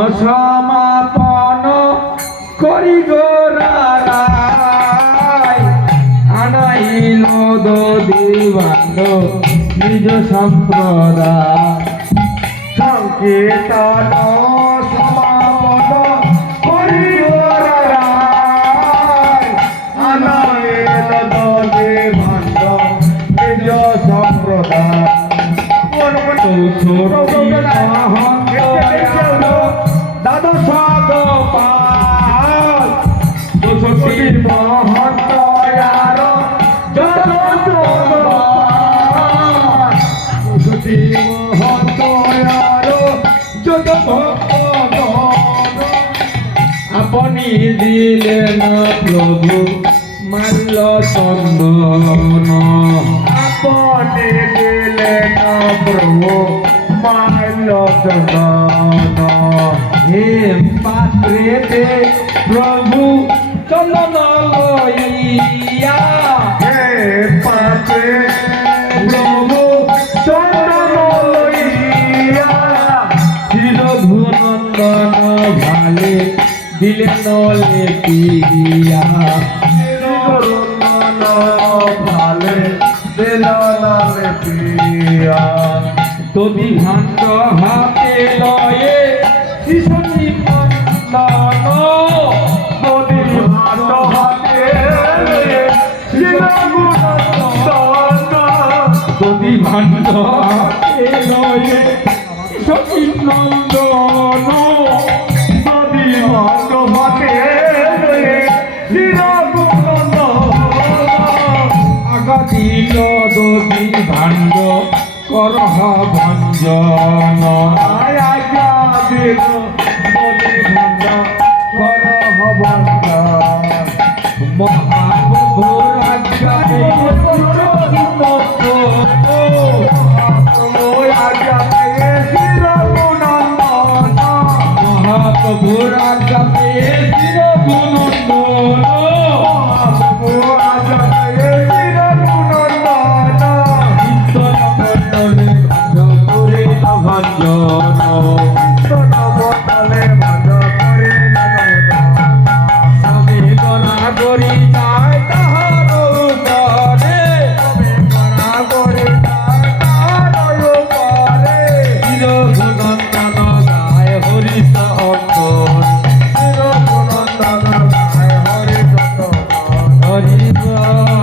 অসমাপন করি গোরাই আনাইল দিবান নিজ সম্প্রদায়। সংকীর্তন দ্বাদশ গোপাল চৌষট্টি মহন্ত আর যত চৌষট্টি মহন্ত আপনি দিলেন প্রভু, মাল্য চন্দন আপনি দিলেন প্রভু, মাল্য চন্দন হে পাত্রে প্রভু চন্দন লইয়া হে পাত্রে প্রভু চন্দন লইয়া রঘুনন্দন ভালে দিলেন লেপিয়া রঘুনন্দন ভালে দিলেন লেপিয়া তুমি ভাণ্ড হাতে লয়ে নন্দন যদি ভাণ্ড করহ ভঞ্জন। আজ্ঞা দিল দোষী ভাণ্ড করহ ভঞ্জন। মহাপ্রভু রাজ্ঞানে মহাপ্রভু রাজ্ঞানে হরি